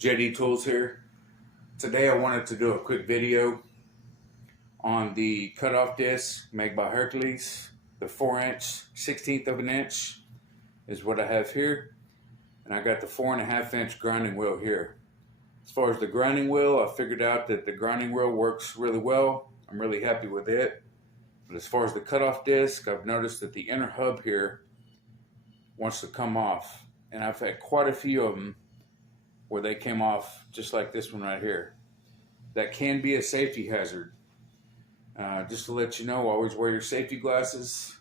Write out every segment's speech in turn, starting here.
JD Tools here. Today I wanted to do a quick video on the cutoff disc made by Hercules. The 4-inch, 1/16 of an inch is what I have here. And I got the 4.5-inch grinding wheel here. As far as the grinding wheel, I figured out that the grinding wheel works really well. I'm really happy with it. But as far as the cutoff disc, I've noticed that the inner hub here wants to come off. And I've had quite a few of them where they came off just like this one right here. That can be a safety hazard. Just to let you know, always wear your safety glasses.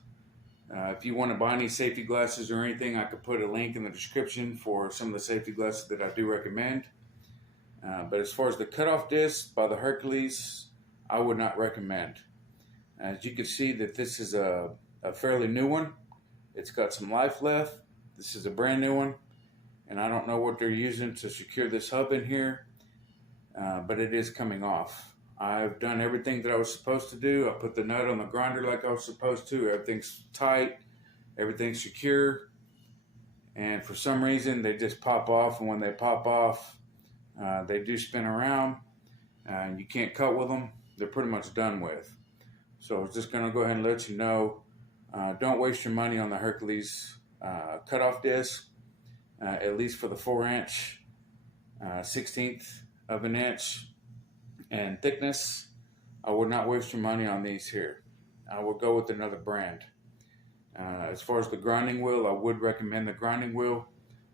If you want to buy any safety glasses or anything, I could put a link in the description for some of the safety glasses that I do recommend. But as far as the cutoff disc by the Hercules, I would not recommend. As you can see that this is a fairly new one. It's got some life left. This is a brand new one. And I don't know what they're using to secure this hub in here, but it is coming off. I've done everything that I was supposed to do. I put the nut on the grinder like I was supposed to. Everything's tight, everything's secure, and for some reason they just pop off, and when they pop off, they do spin around, and you can't cut with them. They're pretty much done with. So I was just going to go ahead and let you know, don't waste your money on the Hercules cutoff disc. At least for the 4-inch, 1/16 of an inch and thickness, I would not waste your money on these here. I would go with another brand. As far as the grinding wheel, I would recommend the grinding wheel.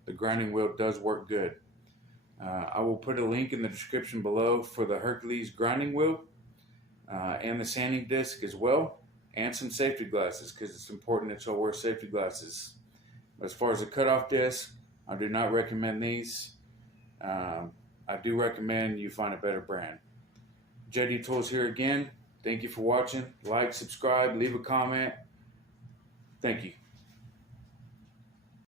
The grinding wheel does work good. I will put a link in the description below for the Hercules grinding wheel and the sanding disc as well, and some safety glasses, because it's important that you'll wear safety glasses. As far as the cutoff disc, I do not recommend these. I do recommend you find a better brand. JD Tools here again. Thank you for watching. Like, subscribe, leave a comment. Thank you.